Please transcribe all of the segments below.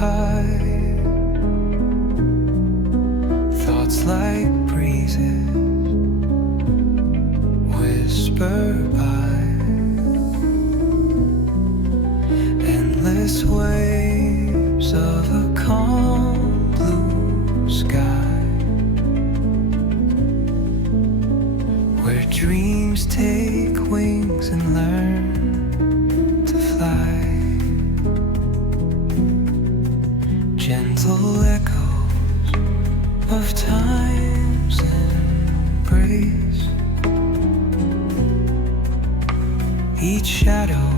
high, thoughts like breezes whisper by, endless waves of a calm blue sky, where dreams take wings and learn to fly. Gentle echoes of time's embrace, each shadow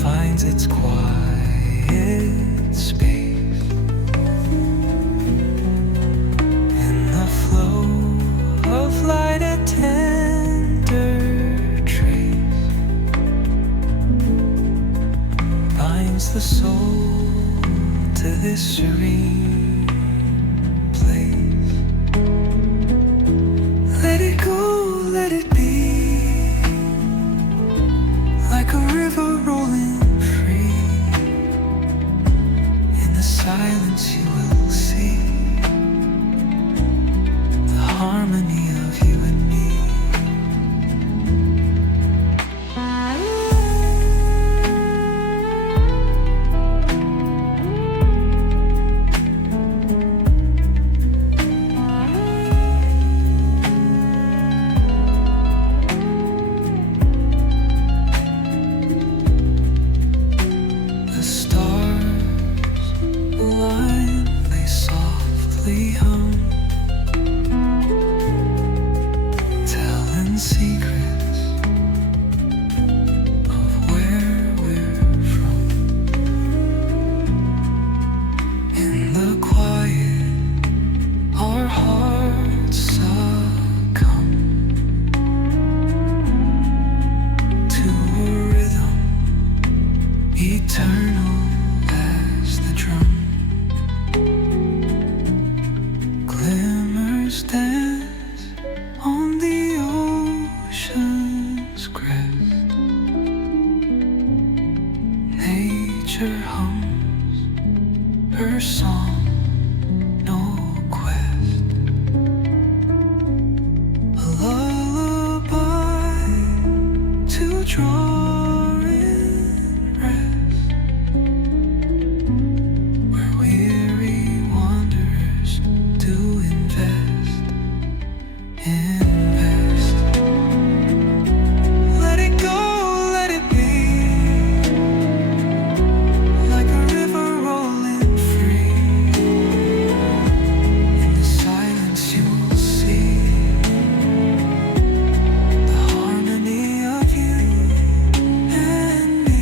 finds its quiet space. In the flow of light, a tender trace binds the soul to this serene place. Let it go, let it be, like a river rolling free. In the silence you will see the harmony of you and me. The stars align, they softly hum, telling secrets of where we're from. In the quiet, our hearts succumb to a rhythm eternal as the drum. Glimmers dance on the ocean's crest. Nature hums her song, no quest. A lullaby to draw in rest, where weary wanderers do invest. Let it go, let it be, like a river rolling free. In the silence you will see the harmony of you and me.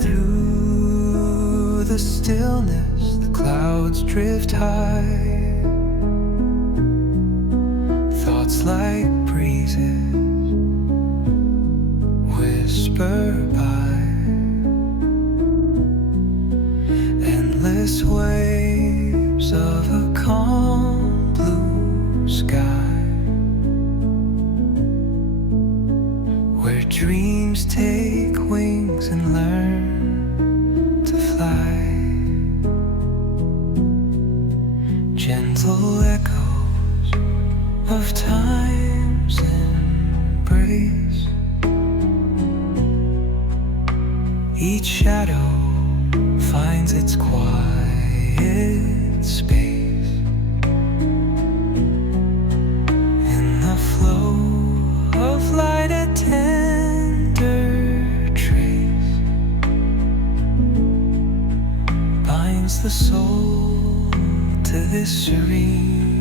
Through the stillness, the clouds drift high, thoughts like breezes whisper by, endless waves of a calm blue sky, where dreams take wings and learn to fly. Gentle echoes of time's embrace, each shadow finds its quiet space. In the flow of light, a tender trace binds the soul to this serene